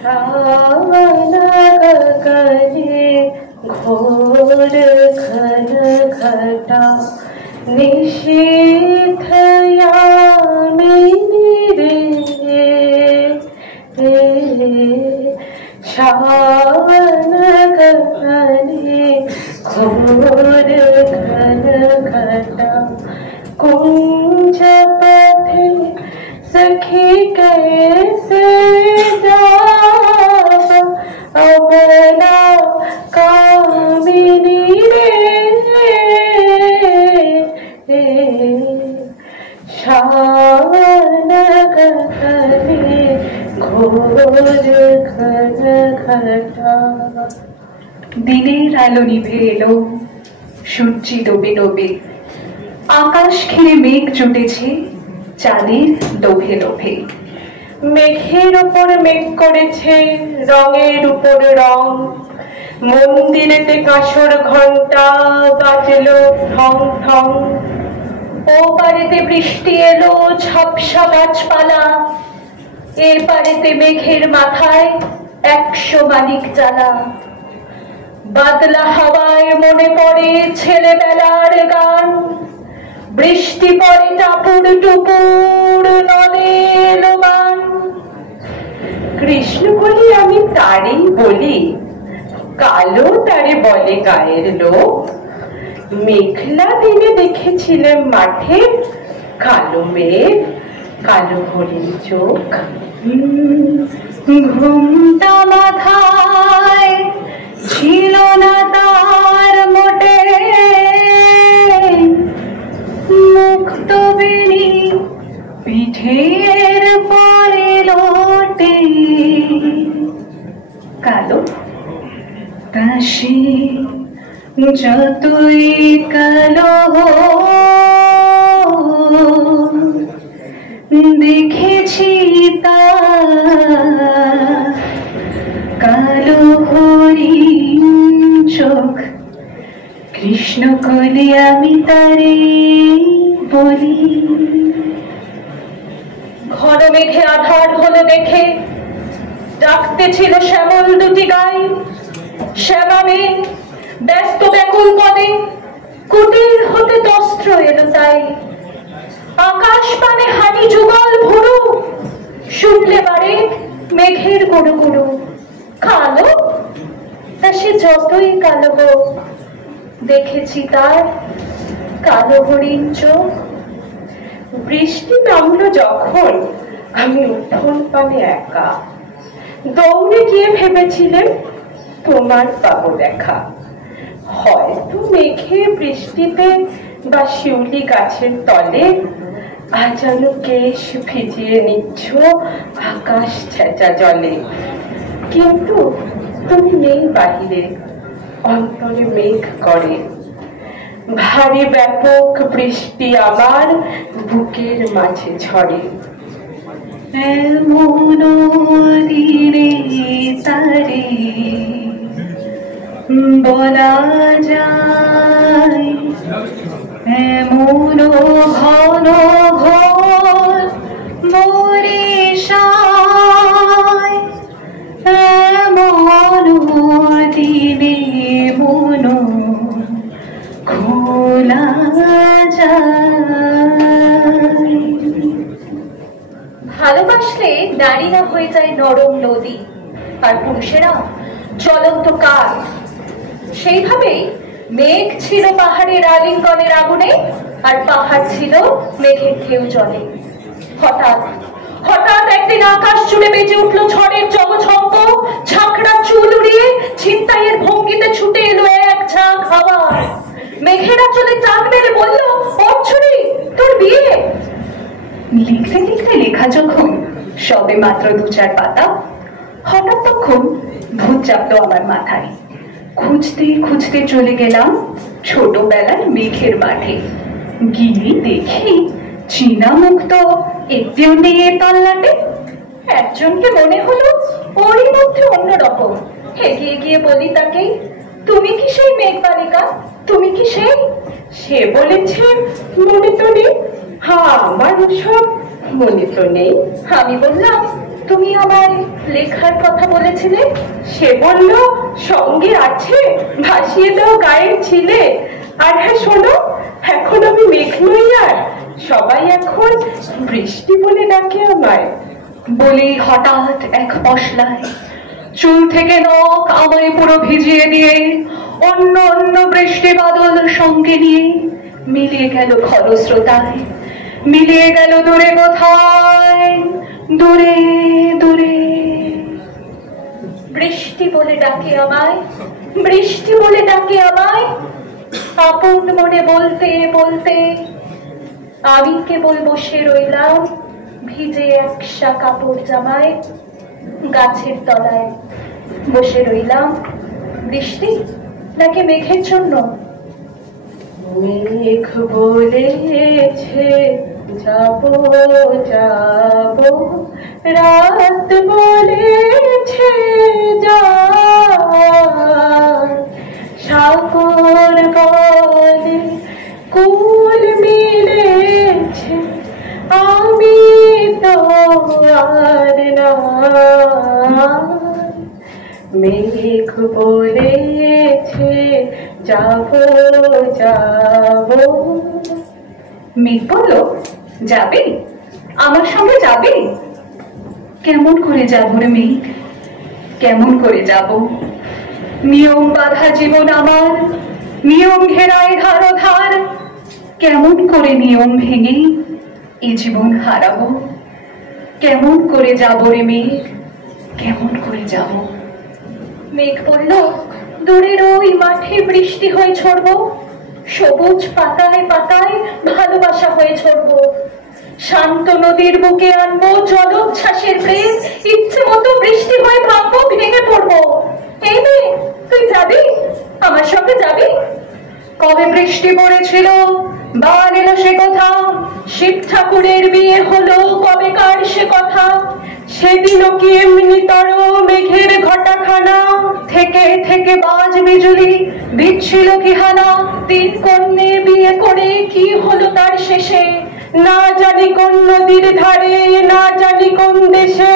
श्रावण गगने घोर घन घटा निशीथ यामिनी रे श्रावण गगने घोर घन घटा कुंज पथे सखी कैसे जावा अबला कामिनी रे श्रावण गगने घोर घन घटा। দিনের আলো নিভে এলো, সূর্যি ডোবে ডোবে, আকাশ ঘিরে মেঘ জুটেছে চাঁদের লোভে লোভে। মেঘের উপর মেঘ করেছে রঙের উপর রং, মন্দিরেতে কাঁসর ঘন্টা বাজলো ঠং ঠং। ও পারেতে বৃষ্টি এলো ঝাপসা গাছপালা, এ পারেতে মেঘের মাথায় 100 মালিক জ্বালা। বাদলা হাওয়ায় মনে পড়ে ছেলেবেলার গান, বৃষ্টি পড়ে টাপুর টুপুর নদের মান। কৃষ্ণ বলি আমি তারই বলি, কালো তারে বলে গায়ের লোক। মেঘলা দিনে দেখেছিলাম মাঠে কালো মেঘ কালো হরিণ চোখ। ঘুমটা মাথায় ছিল না তার মোটে, মুক্ত বেরি পিঠের পরে লোটে। কালো কাশি যতই কালো দেখেছি তা কালো হরিণ চোখ। কৃষ্ণ কলি আমি তারে বলি। ঘন মেঘে আধার হলো দেখে ডাকতে ছিল শ্যামল দুটি গাই। শ্যামা মেঘ ব্যস্ত ব্যাকুল পদে কুটির হতে দস্ত্র এলো তাই। আকাশ পানে হানি যুগল ভুরু, শুনলে বারে মেঘের গুরু গুরু। কালো তা সে যতই কালো হোক, দেখেছি তার কালো হরিণ চোখ। বৃষ্টি নামলো যখন আমি উঠোন পানে একা, দৌড়ে গিয়ে ভেবেছিলেন তোমার পাবো দেখা। হয়তো মেঘে বৃষ্টিতে বা শিউলি গাছের তলে আজানো কেশ ভিজিয়ে নিচ্ছ আকাশ ছেঁচা জলে। কিন্তু তুমি নেই বাহিরে, অন্তরে মেঘ করে ভারী ব্যাপক বৃষ্টি আমার বুকের মাঝে ঝরে। এমন দিনে তারে বলা যায়, এমন ঘন ঘোর মোরে সায়। এমন দিনে মন খোলা যায়। ভালোবাসলে নারীরা হয়ে যায় নরম নদী, আর পুরুষেরা জ্বলন্ত কাঠ। সেইভাবেই মেঘ ছিল পাহাড়ের আলিঙ্গনের আগুনে, আর পাহাড় ছিল মেঘের ঢেউ জলে। হঠাৎ হঠাৎ একদিন আকাশ জুড়ে বেজে উঠলো ঝড়ের জমঝম্প। ঝাঁকড়া চুল উড়িয়ে ছিনতাইয়ের ভঙ্গিতে ছুটে এলো এক ঝাঁক হাওয়া। মেঘেরা চলে টান মেরে বলল, অর্ছুনি তোর বিয়ে। লিখতে লিখতে লেখা যখন সবে মাত্র 2-4 পাতা, হঠাৎ তখন ভূত চাপলো আমার মাথায়। খুঁজতে খুঁজতে চলে গেলাম ছোটবেলার মেঘের মাঠে। গিয়ে দেখি চীনা মুখ তো এতেও নেই তল্লাটে। একজনকে মনে হলো ওরই মধ্যে অন্যরকম। এগিয়ে গিয়ে বলি তাকে, তুমি কি সেই মেঘ বালিকা? তুমি কি সেই? সে বলেছে, মনে তো নেই। হ্যাঁ, আমার ওসব মনে তো নেই। আমি বললাম, তুমি আমায় লেখার কথা বলেছিলে। সে বলল সঙ্গে আছে, ভাসিয়ে দাও গায়ের ছিলে। আর হ্যাঁ শোনো, এখন আমি মেঘ নই, আর সবাই এখন বৃষ্টি বলে ডাকে আমায়। বলি হঠাৎ এক পশলায় চুল থেকে নখ আমায় পুরো ভিজিয়ে দিয়ে অন্য অন্য বৃষ্টি বাদল সঙ্গে নিয়ে মিলিয়ে গেল খরস্রোতায়, মিলিয়ে গেল দূরে কোথায়, দূরে দূরে। বৃষ্টি বলে ডাকে আমায়, বৃষ্টি বলে ডাকে আমায়। আপন মনে বলতে বলতে আমি কেবল বসে রইলাম ভিজে একসা কাপড় জামায়। গাছের তলায় বসে রইলাম। বৃষ্টি নাকি মেঘের জন্য? মেঘ বলেছে যাবো যাবো, রাত বলেছে যা, সাগর বলে কুল মিলেছে, আমি তো আর না। মেঘ বলেছে যাবো যাবো। মেঘ বলল যাবে, আমার সঙ্গে যাবে? কেমন করে যাবো রে মেঘ, কেমন করে যাব? নিয়ম বাঁধা জীবন আমার, নিয়ম ঘেরায় ধার, কেমন করে নিয়ম ভেঙে এই জীবন হারাবো? কেমন করে যাব রে মেঘ, কেমন করে যাব? মেঘ বলল দূরের ওই মাঠে বৃষ্টি হয়ে ছড়বো, সবুজ পাতায় পাতায় ভালোবাসা হয়ে ছড়বো। শান্ত নদীর বুকে আনবো জলোচ্ছ্বাসের প্রেম, ইচ্ছে মতো বৃষ্টি হয়ে ভাববো, ভেঙে পড়বো। এই মেয়ে, তুই যাবি আমার সঙ্গে, যাবি? কবে বৃষ্টি পড়েছিল বান এলো সে কথা, শিব ঠাকুরের বিয়ে হলো কবেকার সে কথা। সেদিনও কি এমনি তর মেঘের ঘটাখানা, থেকে থেকে বাজ বিজুলি দিচ্ছিল কি হানা। তিন কন্যে বিয়ে করে কি হলো তার শেষে, না জানি কোন নদীর ধারে, না জানি কোন দেশে,